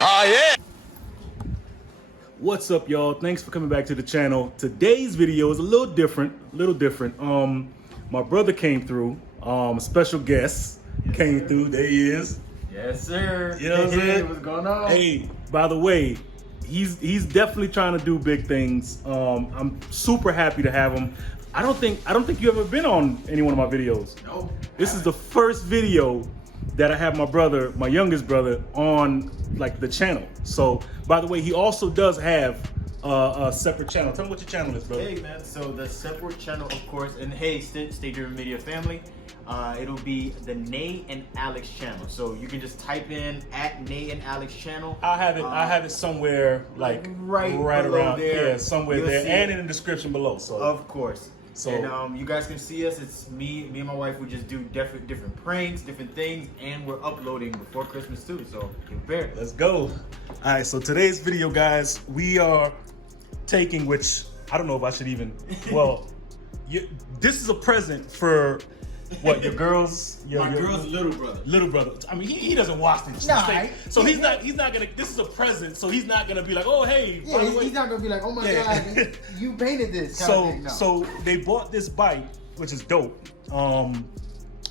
Oh yeah. What's up, y'all? Thanks for coming back to the channel. Today's video is a little different. My brother came through. Special guest came through. There he is. Yes, sir. You know what I'm saying? What's going on? Hey, by the way, he's definitely trying to do big things. I'm super happy to have him. I don't think you've ever been on any one of my videos. No. This is the first video that I have my brother, my youngest brother, on like the channel. So, by the way, he also does have a separate channel. Tell me what your channel is, brother. Hey, man. So the separate channel, of course, and hey, Stay Driven Media family. It'll be the NAE and Alex channel. So you can just type in at NAE and Alex channel. I have it somewhere like right around there. Yeah, somewhere You'll there, see and it. in the description below. So Of course. So and you guys can see us. It's me and my wife. We just do different pranks, different things, and we're uploading before Christmas too. So get prepared. let's go. All right, so today's video, guys, we are taking, which I don't know if I should even. Well, this is a present for what your girls. My girl's little brother. Little brother. I mean, he doesn't watch this. Nah, so he's not gonna. This is a present, so he's not gonna be like, oh hey. Yeah, by the way. he's not gonna be like, oh my Yeah. god, you painted this. So they bought this bike, which is dope.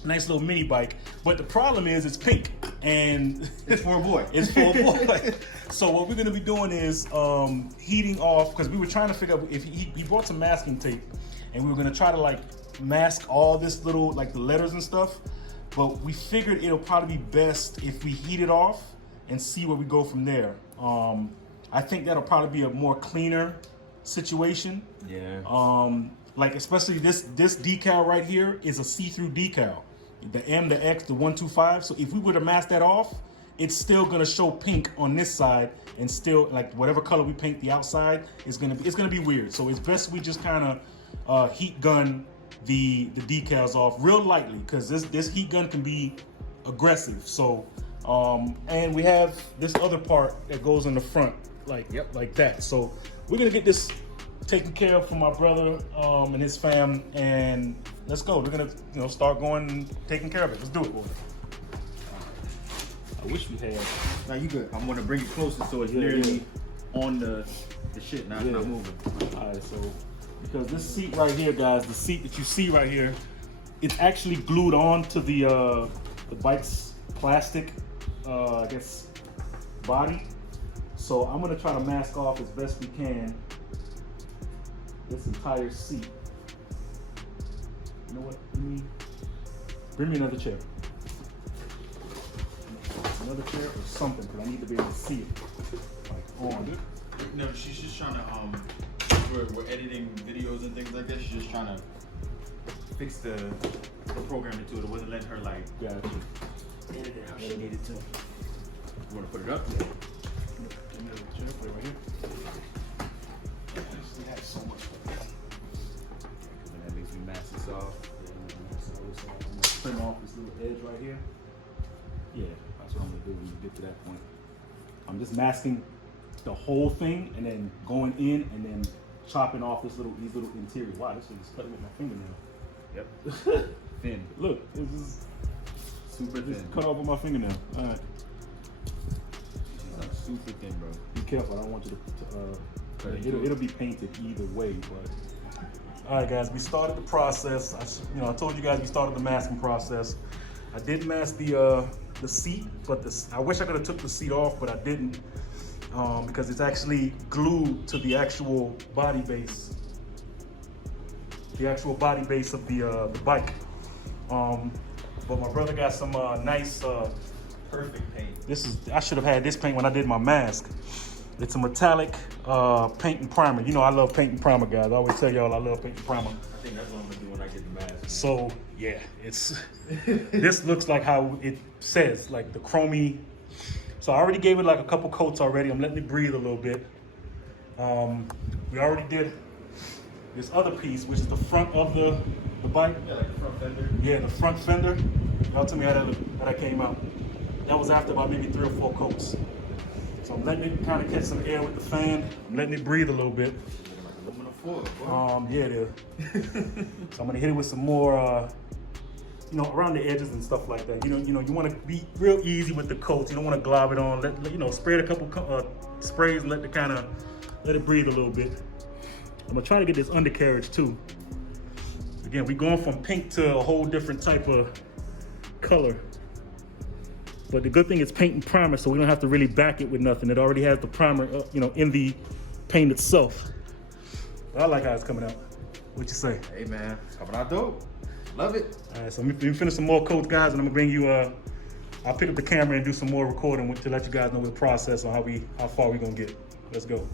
Nice little mini bike. But the problem is it's pink and It's for a boy. It's for a boy. So what we're gonna be doing is heating off, because we were trying to figure out if he brought some masking tape, and we were gonna try to like mask all this little like the letters and stuff. But we figured it'll probably be best if we heat it off and see where we go from there. I think that'll probably be a more cleaner situation. Yeah. Like especially this decal right here is a see-through decal. The M, the X, the 125. So if we were to mask that off, it's still gonna show pink on this side, and still like whatever color we paint the outside is gonna be weird. So it's best we just kind of heat gun the decals off real lightly, because this heat gun can be aggressive. So and we have this other part that goes in the front like that. So we're gonna get this taken care of for my brother and his fam, and let's go. We're gonna start going and taking care of it. Let's do it, boy. I wish we had. Now you good. I'm gonna bring it closer so it's Yeah, literally on the shit. Now it's not moving. All right, so because this seat right here, guys, the seat that you see right here, it's actually glued on to the bike's plastic, I guess, body. So I'm gonna try to mask off as best we can this entire seat. You know what? Bring me another chair. Another chair or something, because I need to be able to see it. Like on. No, she's just trying to we're editing videos and things like that. She's just trying to fix the programming to it. It wasn't letting her like Gotcha. edit it how she needed to. You wanna put it up? Give me another chair, put it right here. We have so much stuff. And that makes me mask this off. I'm gonna trim off this little edge right here. Yeah, that's what I'm gonna do when we get to that point. I'm just masking the whole thing and then going in and then chopping off these little interior. Wow, this thing is cutting with my fingernail. Yep. Thin. Look, it's just Super thin. cut off with my fingernail. All right, She's like super thin, bro. be careful. I don't want you to it'll be painted either way. But all right, guys, we started the process. I told you guys we started the masking process. I did mask the seat, but I wish I could have took the seat off, but I didn't, because it's actually glued to the actual body base. The actual body base of the bike. But my brother got some nice. Perfect paint. I should have had this paint when I did my mask. It's a metallic paint and primer. You know I love paint and primer, guys. I always tell y'all I love paint and primer. I think that's what I'm gonna do when I get the mask. So yeah, it's this looks like how it says, like the chromey. So I already gave it like a couple coats already. I'm letting it breathe a little bit. We already did this other piece, which is the front of the bike. Yeah, like the front fender. Yeah, the front fender. Y'all tell me how that came out. That was after about maybe 3 or 4 coats. So I'm letting it kind of catch some air with the fan. I'm letting it breathe a little bit. Aluminum foil, boy. Yeah, it is. So I'm gonna hit it with some more you know, around the edges and stuff like that. You want to be real easy with the coats. You don't want to glob it on. Spray it a couple sprays and let it breathe a little bit. I'm gonna try to get this undercarriage too. Again, we're going from pink to a whole different type of color. But the good thing is paint and primer, so we don't have to really back it with nothing. It already has the primer, in the paint itself. But I like how it's coming out. What you say? Hey man, coming out dope. Love it. All right, so let me finish some more coats, guys, and I'm gonna bring you. I'll pick up the camera and do some more recording to let you guys know the process on how far we gonna get. Let's go.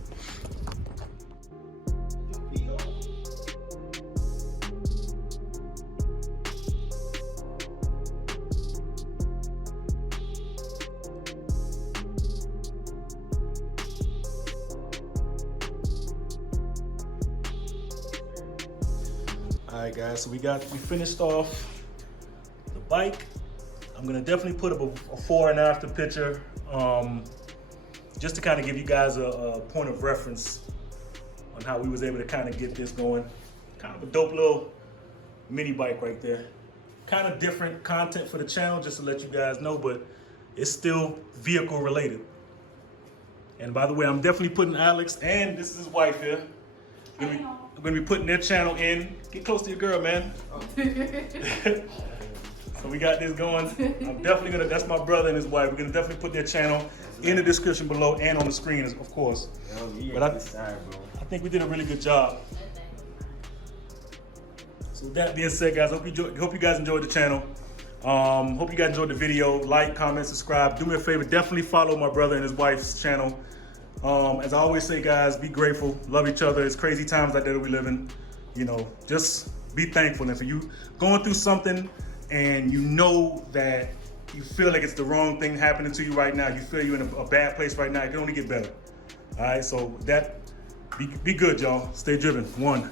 All right, guys, so we finished off the bike. I'm gonna definitely put up a before and after picture, just to kind of give you guys a point of reference on how we was able to kind of get this going. Kind of a dope little mini bike right there. Kind of different content for the channel, just to let you guys know, but it's still vehicle related. And by the way, I'm definitely putting Alex, and this is his wife here. I'm gonna be putting their channel in. Get close to your girl, man. So we got this going. I'm definitely gonna, that's my brother and his wife. We're gonna definitely put their channel in the description below and on the screen, of course. But I think we did a really good job. So with that being said, guys, hope you guys enjoyed the channel. Hope you guys enjoyed the video. Like, comment, subscribe. Do me a favor, definitely follow my brother and his wife's channel. As I always say, guys, be grateful, love each other. It's crazy times like that we live in. Just be thankful. And for you going through something and you know that you feel like it's the wrong thing happening to you right now, you feel you're in a bad place right now, it can only get better. All right, so be good, y'all. Stay driven. One.